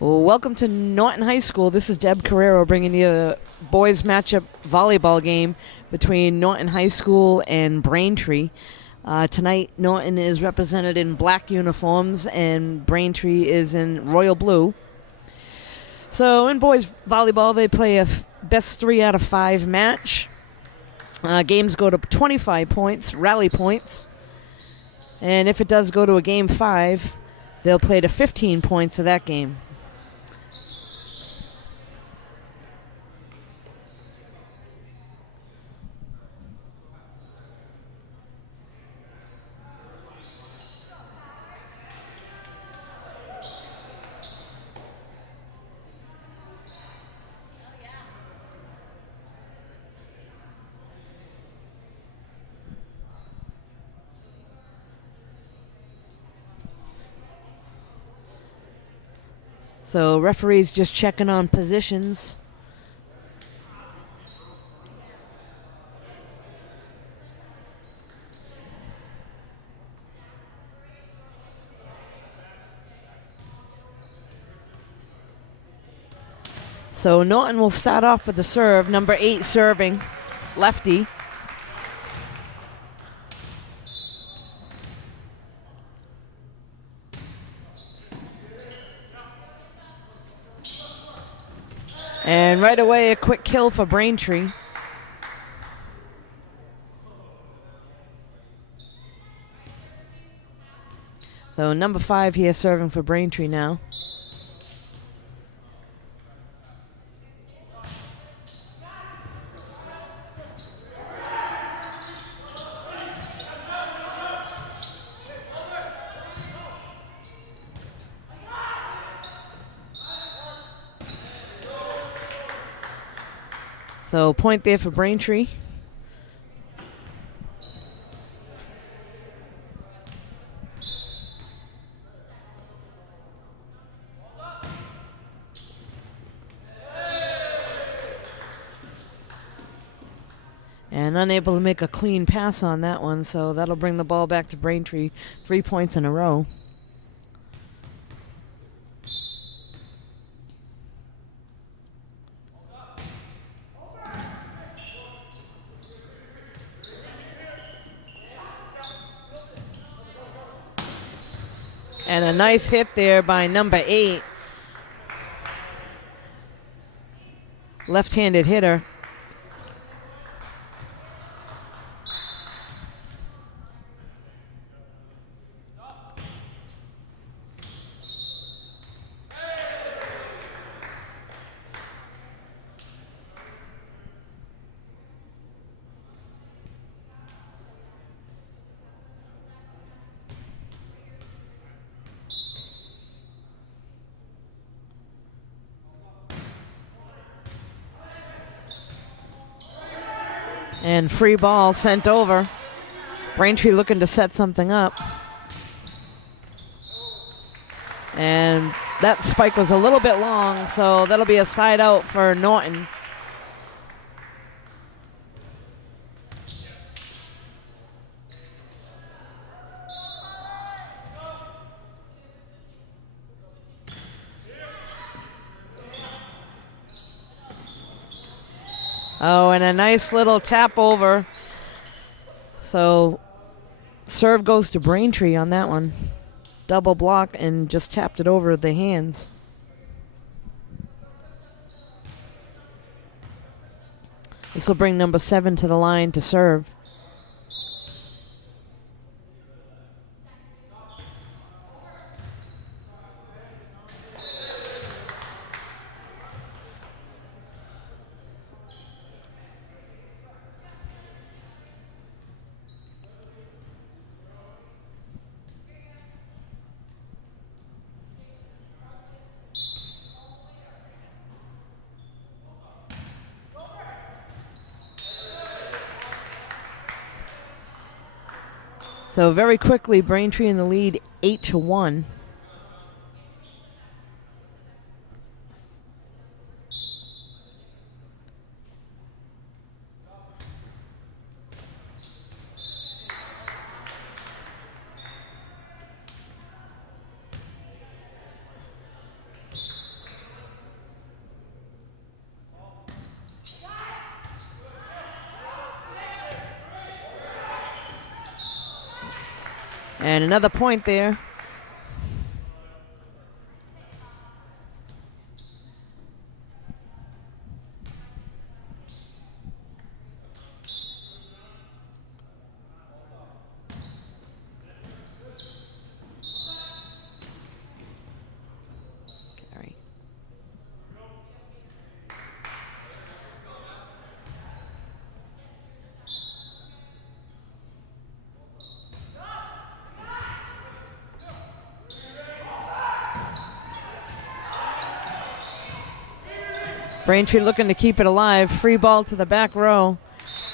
Well, welcome to Norton High School. This is Deb Carrero bringing you the boys matchup volleyball game between Norton High School and Braintree. Tonight, Norton is represented in black uniforms and Braintree is in royal blue. So in boys volleyball, they play a best 3 out of 5 match. Games go to 25 points, rally points. And if it does go to a game 5, they'll play to 15 points of that game. So referees just checking on positions. So Norton will start off with the serve. Number 8 serving, lefty. And right away, a quick kill for Braintree. So number 5 here serving for Braintree now. So point there for Braintree. And unable to make a clean pass on that one, so that'll bring the ball back to Braintree. 3 points in a row. And a nice hit there by number 8. Left-handed hitter. And free ball sent over. Braintree looking to set something up. And that spike was a little bit long, so that'll be a side out for Norton. Oh, and a nice little tap over. So serve goes to Braintree on that one. Double block and just tapped it over the hands. This will bring number 7 to the line to serve. So very quickly, Braintree in the lead, 8-1. And another point there. Braintree looking to keep it alive. Free ball to the back row.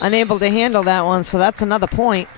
Unable to handle that one, so that's another point.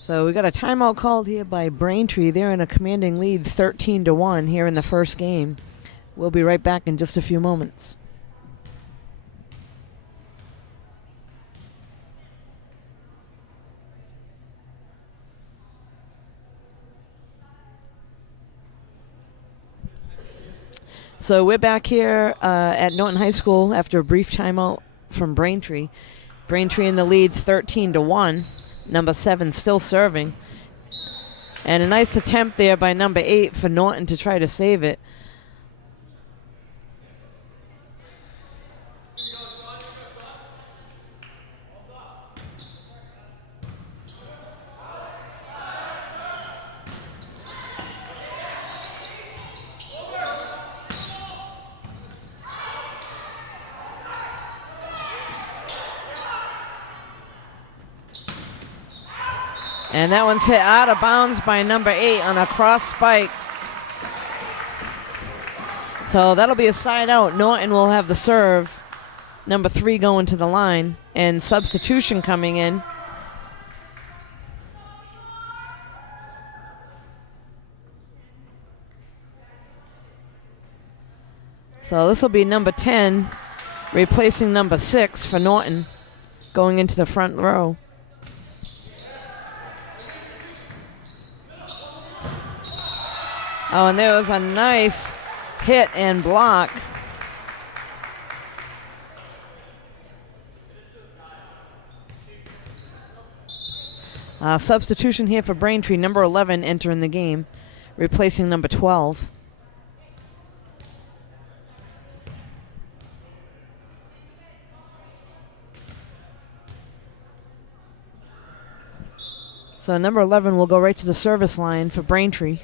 So we got a timeout called here by Braintree. They're in a commanding lead 13-1 here in the first game. We'll be right back in just a few moments. So we're back here at Norton High School after a brief timeout from Braintree. Braintree in the lead 13-1. Number 7 still serving. And a nice attempt there by number 8 for Norton to try to save it. And that one's hit out of bounds by number 8 on a cross spike. So that'll be a side out. Norton will have the serve. Number 3 going to the line. And substitution coming in. So this will be number 10 replacing number 6 for Norton going into the front row. Oh, and there was a nice hit and block. Substitution here for Braintree. Number 11 entering the game, replacing number 12. So number 11 will go right to the service line for Braintree.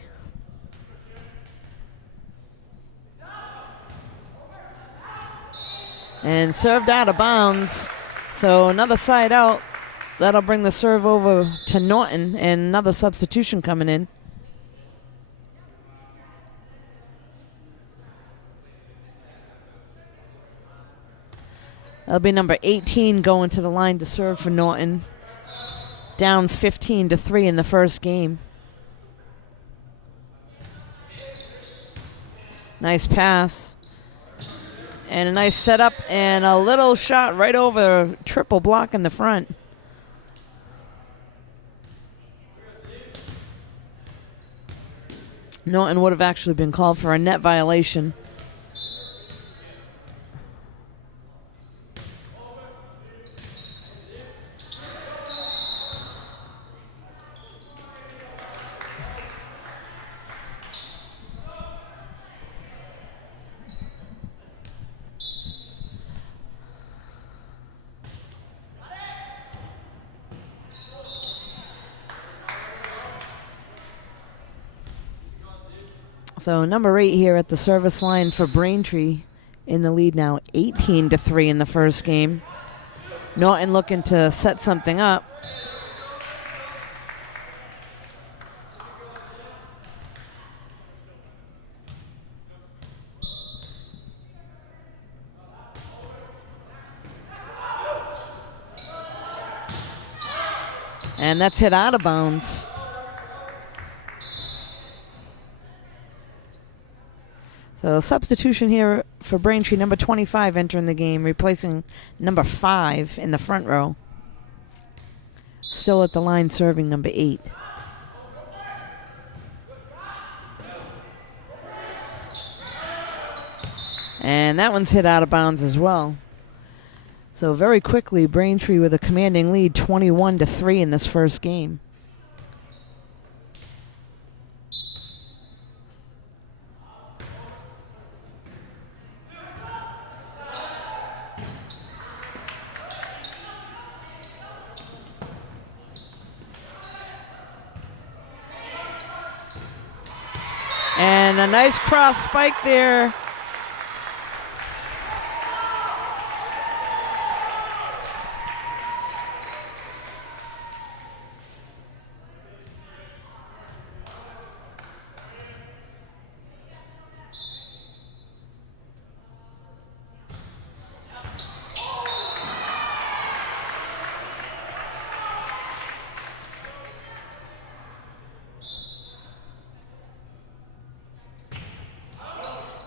And served out of bounds. So another side out. That'll bring the serve over to Norton, and another substitution coming in. That'll be number 18 going to the line to serve for Norton. Down 15-3 in the first game. Nice pass. And a nice setup and a little shot right over triple block in the front. Norton would have actually been called for a net violation. So number 8 here at the service line for Braintree in the lead now, 18-3 in the first game. Norton looking to set something up. And that's hit out of bounds. So substitution here for Braintree, number 25 entering the game, replacing number 5 in the front row. Still at the line serving number 8. And that one's hit out of bounds as well. So very quickly, Braintree with a commanding lead, 21-3 in this first game. And a nice cross spike there.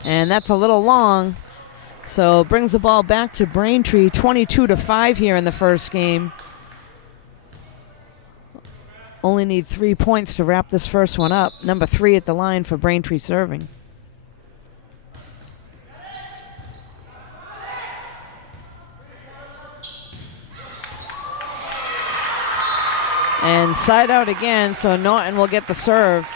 And that's a little long. So brings the ball back to Braintree, 22-5 here in the first game. Only need 3 points to wrap this first one up. Number 3 at the line for Braintree serving. And side out again, so Norton will get the serve.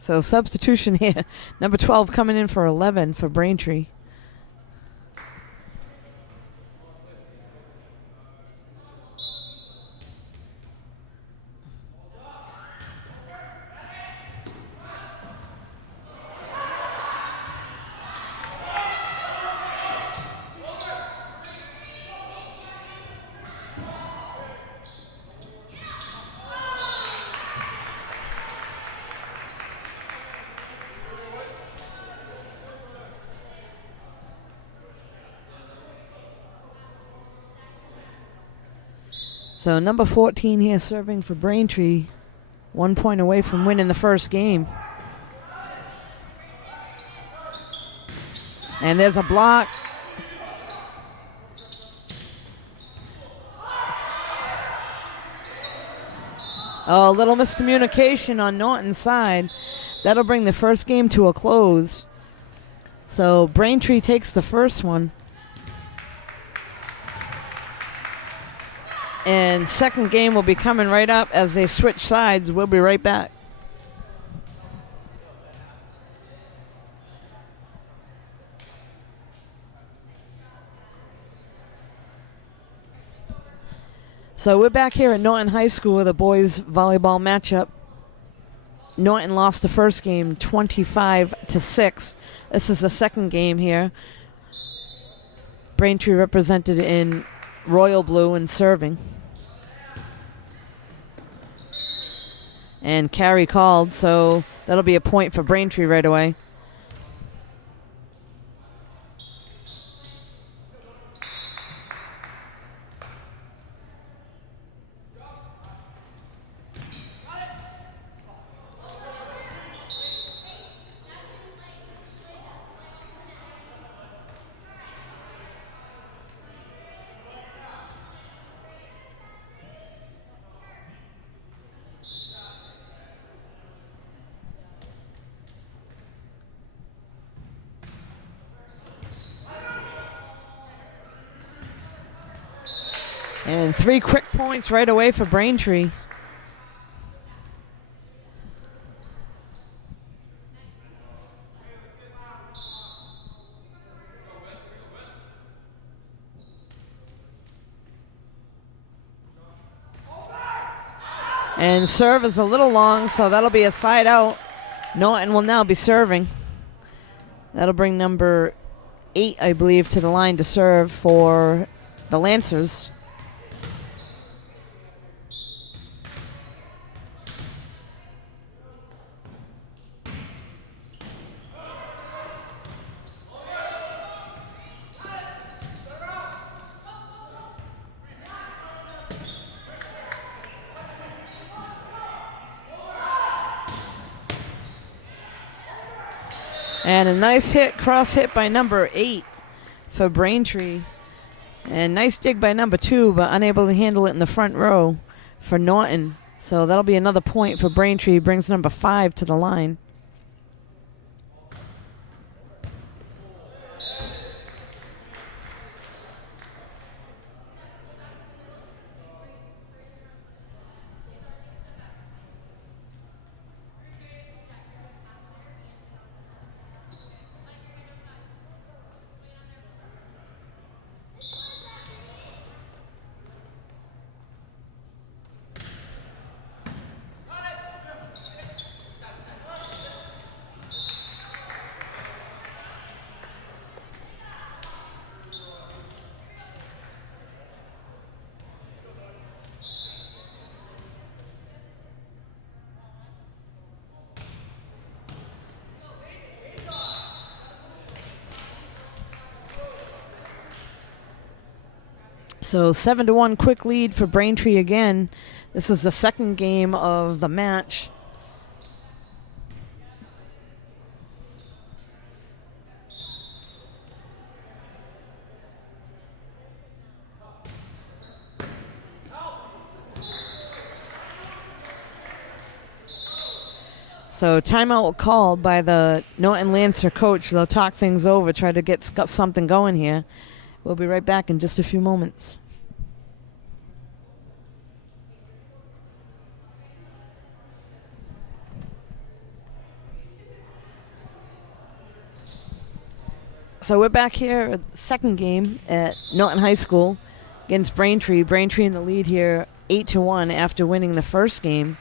So substitution here. Number 12 coming in for 11 for Braintree. So number 14 here serving for Braintree. 1 point away from winning the first game. And there's a block. Oh, a little miscommunication on Norton's side. That'll bring the first game to a close. So Braintree takes the first one. And second game will be coming right up as they switch sides. We'll be right back. So we're back here at Norton High School with a boys volleyball matchup. Norton lost the first game 25-6. This is the second game here. Braintree represented in royal blue and serving. And carry called, so that'll be a point for Braintree right away. And 3 quick points right away for Braintree. And serve is a little long, so that'll be a side out. Norton will now be serving. That'll bring number 8, I believe, to the line to serve for the Lancers. And a nice hit, cross hit by number 8 for Braintree. And nice dig by number 2, but unable to handle it in the front row for Norton. So that'll be another point for Braintree. Brings number 5 to the line. So 7-1 quick lead for Braintree again. This is the second game of the match. So timeout called by the Norton Lancer coach. They'll talk things over, try to get something going here. We'll be right back in just a few moments. So we're back here at the second game at Norton High School against Braintree. Braintree in the lead here 8-1 after winning the first game.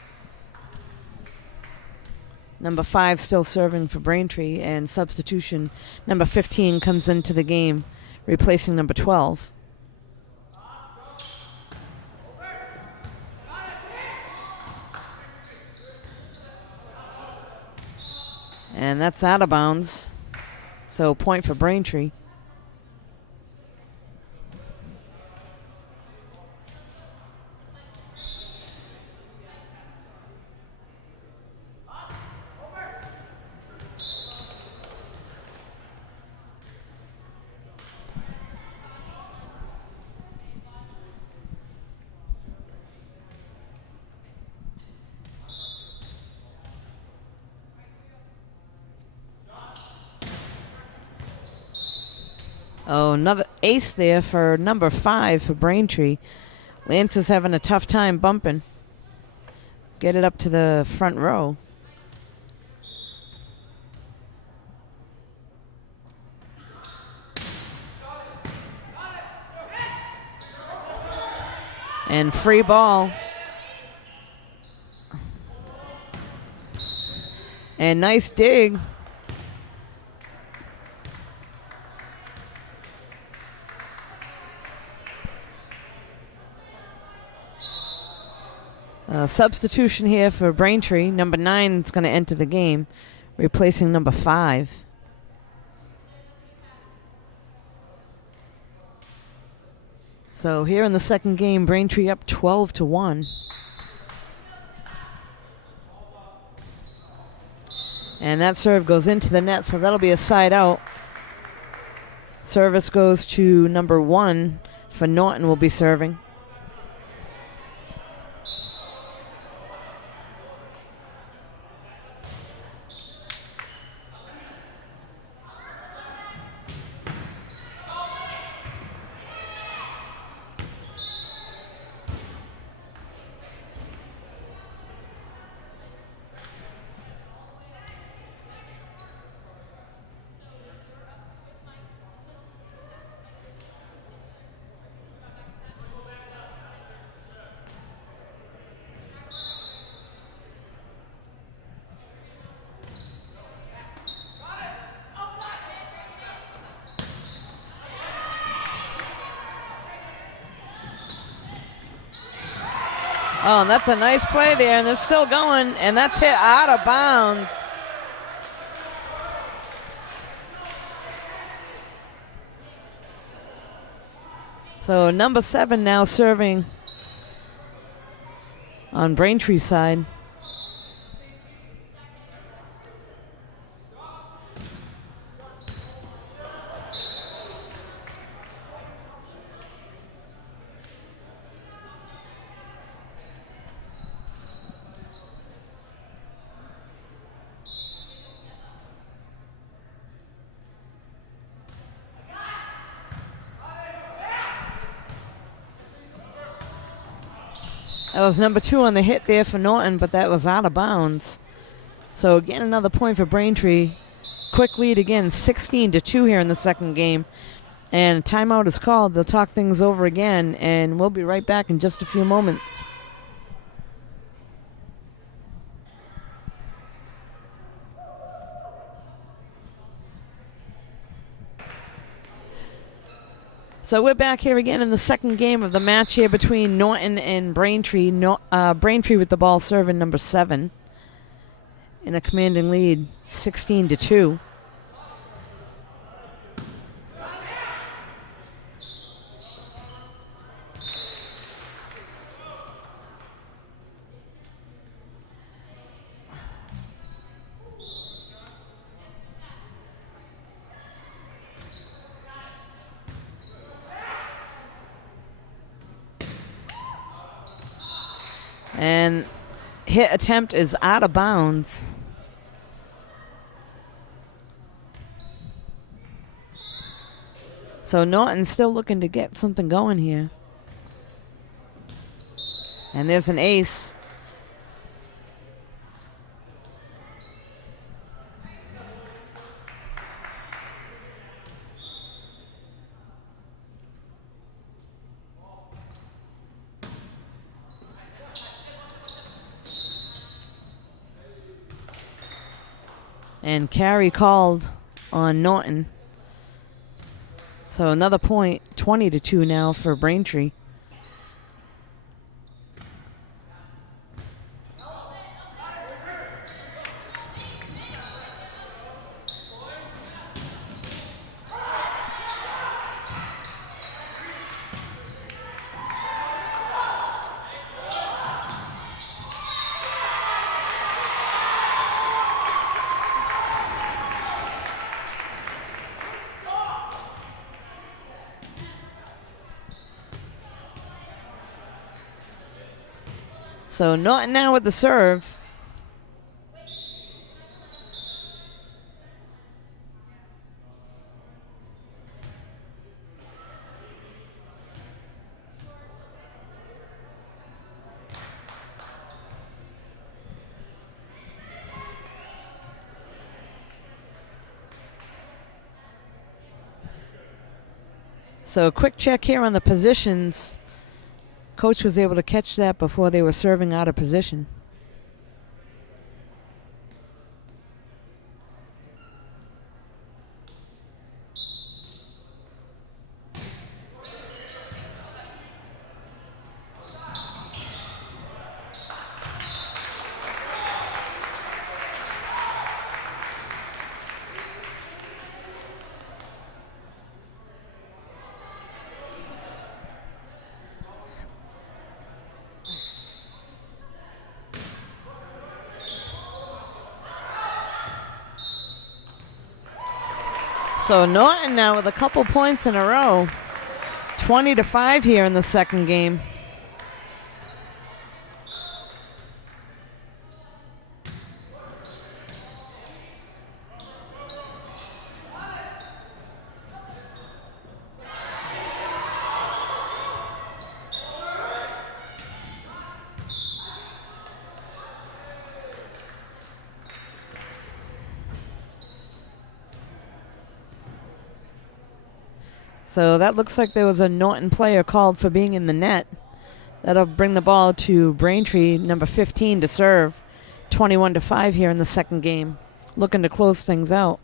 Number 5 still serving for Braintree, and substitution number 15 comes into the game, replacing number 12. And that's out of bounds. So point for Braintree. Oh, another ace there for number 5 for Braintree. Lance is having a tough time bumping. Get it up to the front row. And free ball. And nice dig. Substitution here for Braintree. Number 9 is going to enter the game, replacing number 5. So here in the second game, Braintree up 12-1. And that serve goes into the net, so that'll be a side out. Service goes to number 1 for Norton will be serving. Oh, and that's a nice play there, and it's still going, and that's hit out of bounds. So number 7 now serving on Braintree's side. That was number 2 on the hit there for Norton, but that was out of bounds. So again, another point for Braintree. Quick lead again, 16-2 here in the second game. And a timeout is called. They'll talk things over again, and we'll be right back in just a few moments. So we're back here again in the second game of the match here between Norton and Braintree. Braintree with the ball serving number 7 in a commanding lead, 16-2. And hit attempt is out of bounds. So Norton's still looking to get something going here. And there's an ace. And carry called on Norton. So another point, 20-2 now for Braintree. So Norton now with the serve. So a quick check here on the positions. Coach was able to catch that before they were serving out of position. So Norton now with a couple points in a row. 20-5 here in the second game. So that looks like there was a Norton player called for being in the net. That'll bring the ball to Braintree, number 15, to serve. 21-5 here in the second game. Looking to close things out.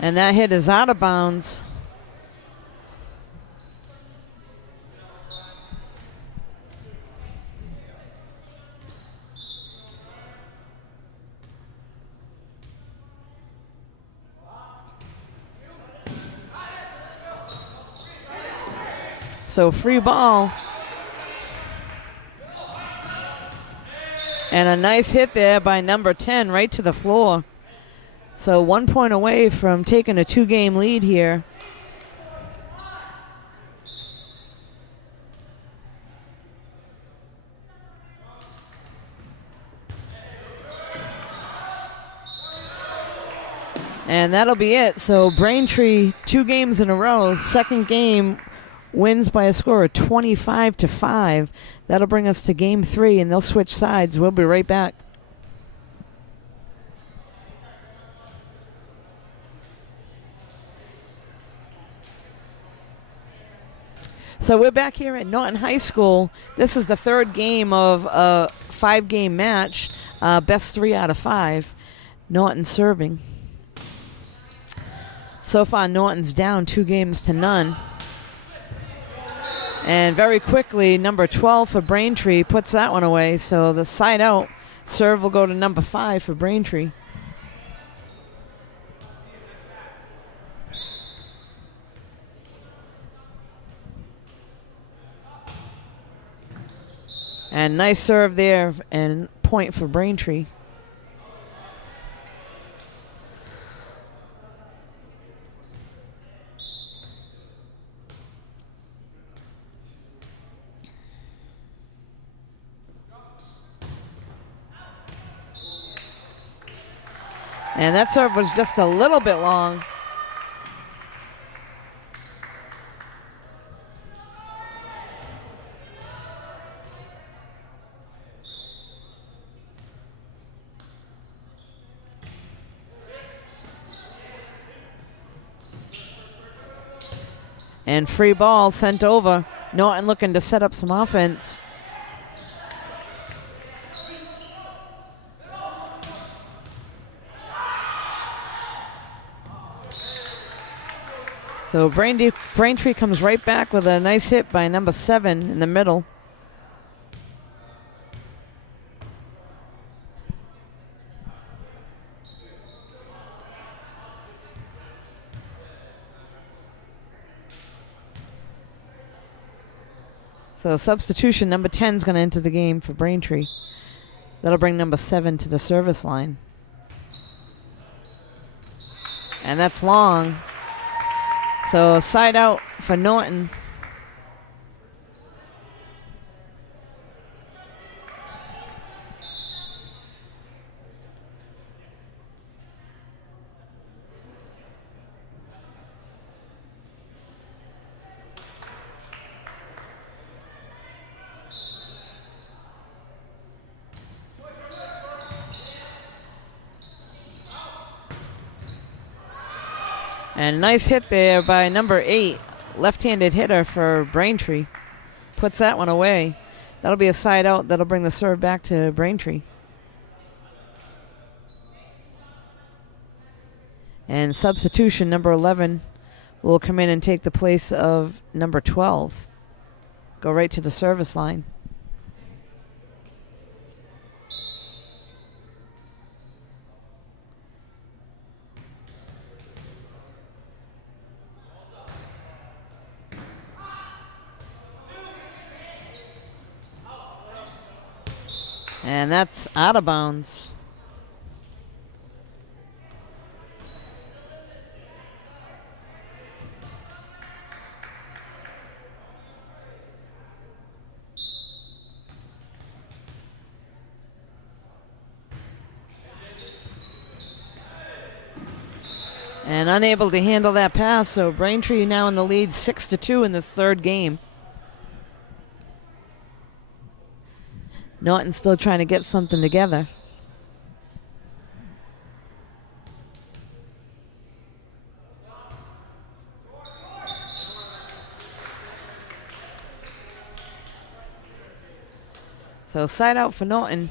And that hit is out of bounds. So free ball. And a nice hit there by number 10 right to the floor. So 1 point away from taking a 2-game lead here. And that'll be it. So Braintree, 2 games in a row. Second game wins by a score of 25-5. That'll bring us to game 3, and they'll switch sides. We'll be right back. So we're back here at Norton High School. This is the third game of a 5-game match. Best 3 out of 5. Norton serving. So far, Norton's down 2-0. And very quickly, number 12 for Braintree puts that one away. So the side out serve will go to number 5 for Braintree. And nice serve there and point for Braintree. And that serve was just a little bit long. And free ball sent over. Norton looking to set up some offense. So Braintree comes right back with a nice hit by number 7 in the middle. So substitution, number 10 is going to enter the game for Braintree. That'll bring number 7 to the service line. And that's long. So side out for Norton. And nice hit there by number 8, left-handed hitter for Braintree. Puts that one away. That'll be a side out. That'll bring the serve back to Braintree. And substitution, number 11 will come in and take the place of number 12. Go right to the service line. And that's out of bounds. And unable to handle that pass, so Braintree now in the lead 6-2 in this third game. Norton still trying to get something together. So side out for Norton.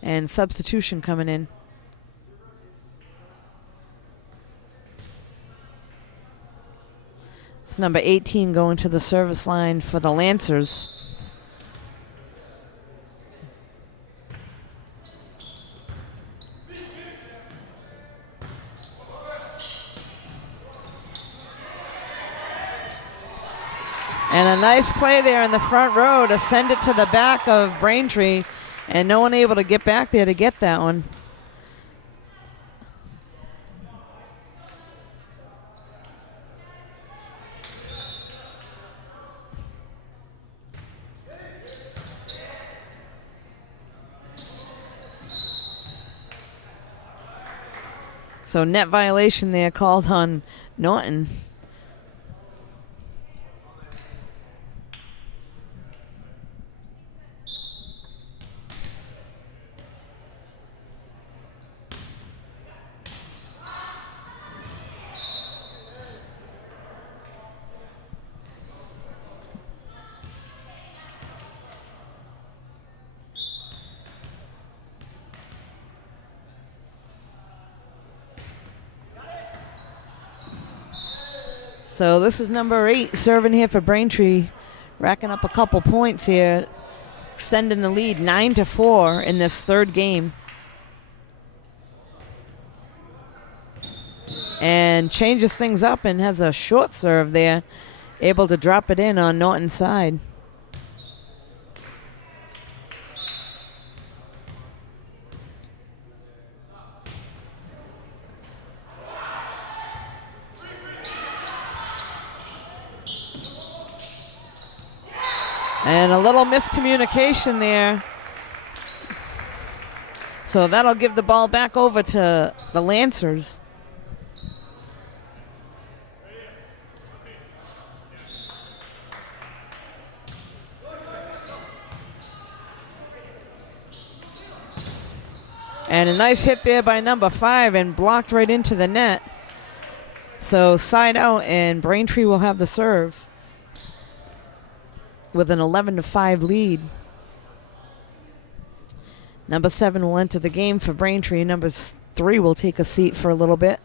And substitution coming in. It's number 18 going to the service line for the Lancers. And a nice play there in the front row to send it to the back of Braintree, and no one able to get back there to get that one. So net violation there called on Norton. So this is number 8 serving here for Braintree, racking up a couple points here, extending the lead 9-4 in this third game. And changes things up and has a short serve there, able to drop it in on Norton's side. And a little miscommunication there. So that'll give the ball back over to the Lancers. And a nice hit there by number 5 and blocked right into the net. So side out, and Braintree will have the serve with an 11-5 lead. Number 7 will enter the game for Braintree. Number 3 will take a seat for a little bit.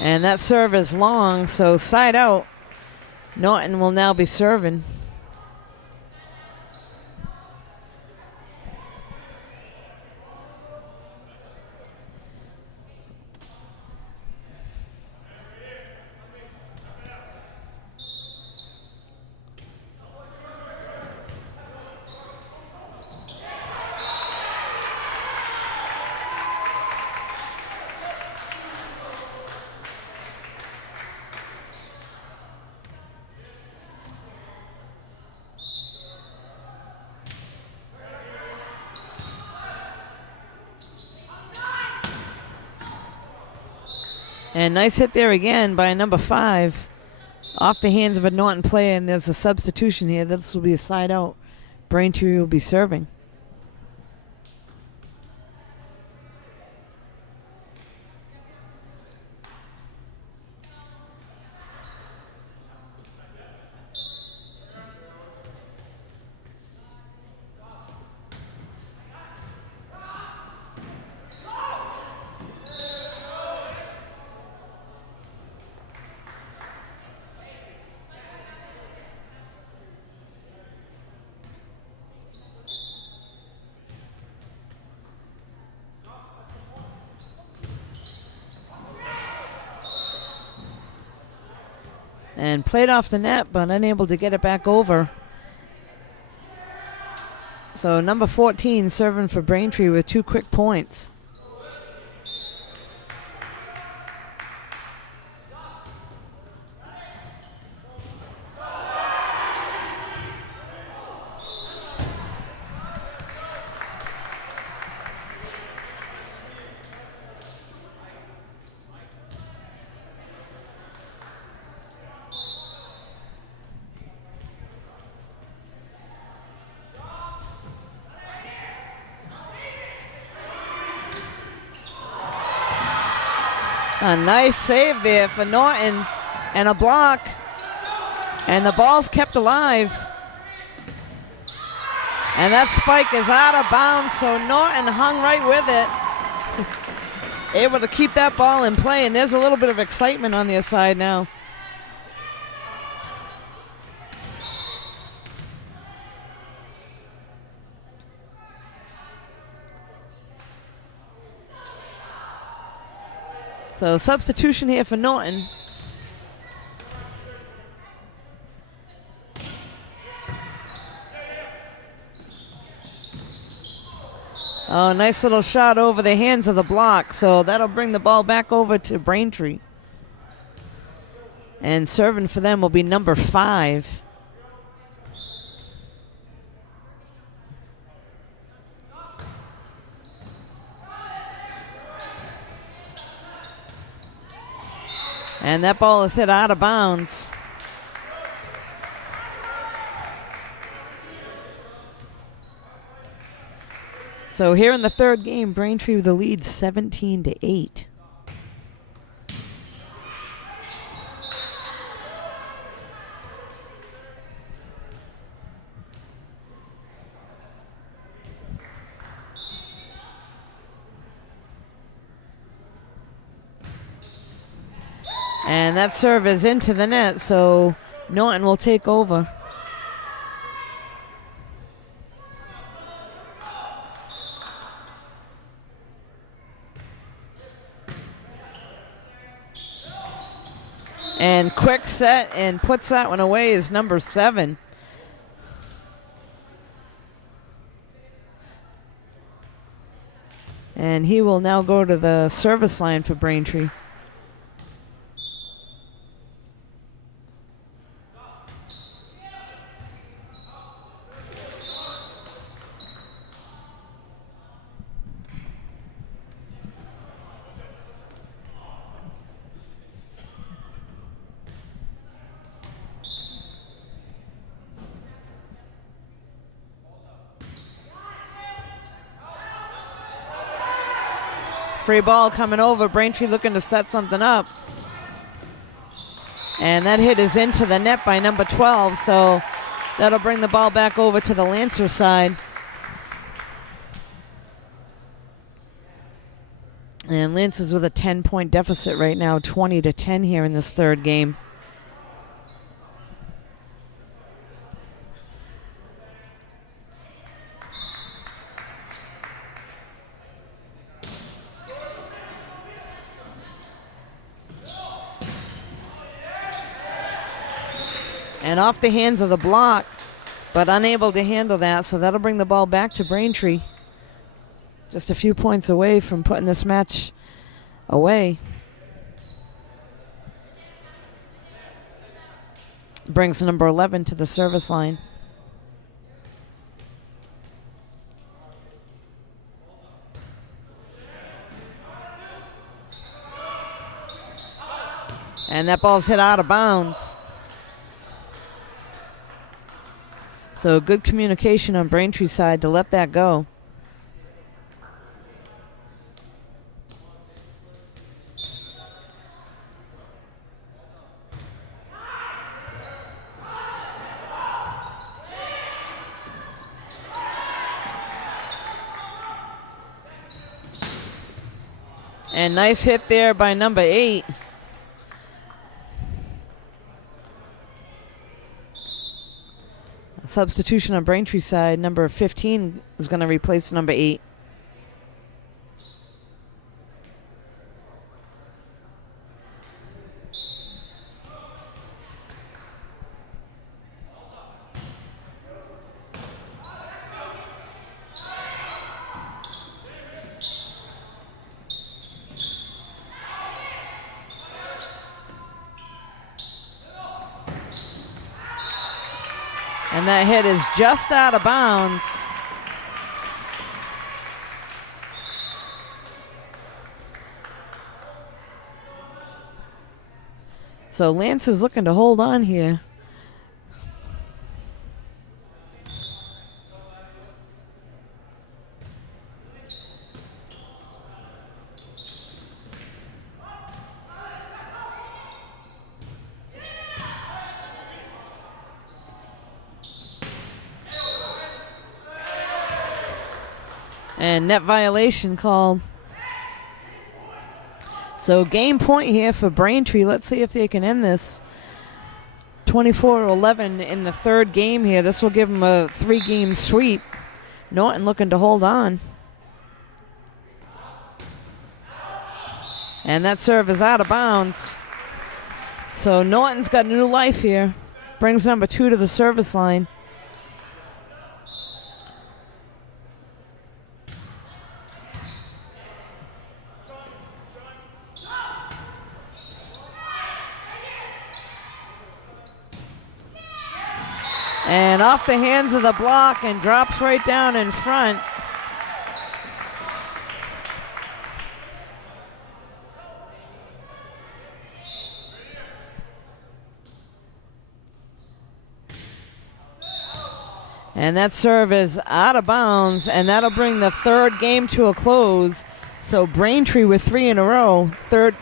And that serve is long, so side out. Norton will now be serving. And nice hit there again by number 5. Off the hands of a Norton player, and there's a substitution here. This will be a side out. Braintree will be serving. And played off the net, but unable to get it back over. So number 14 serving for Braintree with 2 quick points. A nice save there for Norton and a block. And the ball's kept alive. And that spike is out of bounds, so Norton hung right with it. Able to keep that ball in play, and there's a little bit of excitement on their side now. So substitution here for Norton. Oh, nice little shot over the hands of the block. So that'll bring the ball back over to Braintree. And serving for them will be number 5. And that ball is hit out of bounds. So here in the third game, Braintree with the lead 17-8. And that serve is into the net, so Norton will take over. And quick set and puts that one away is number 7. And he will now go to the service line for Braintree. Free ball coming over. Braintree looking to set something up. And that hit is into the net by number 12, so that'll bring the ball back over to the Lancer side. And Lancers with a 10-point deficit right now, 20-10 here in this third game. And off the hands of the block, but unable to handle that, so that'll bring the ball back to Braintree. Just a few points away from putting this match away. Brings number 11 to the service line. And that ball's hit out of bounds. So good communication on Braintree's side to let that go. And nice hit there by number 8. Substitution on Braintree's side. Number 15 is going to replace number 8. And that hit is just out of bounds. So Lance is looking to hold on here. And net violation called. So game point here for Braintree. Let's see if they can end this. 24-11 in the third game here. This will give them a 3-game sweep. Norton looking to hold on. And that serve is out of bounds. So Norton's got new life here. Brings number 2 to the service line. And off the hands of the block and drops right down in front. And that serve is out of bounds, and that'll bring the third game to a close. So Braintree with 3 in a row,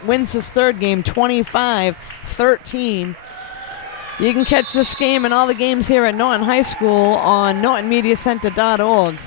wins his third game 25-13. You can catch this game and all the games here at Norton High School on nortonmediacenter.org.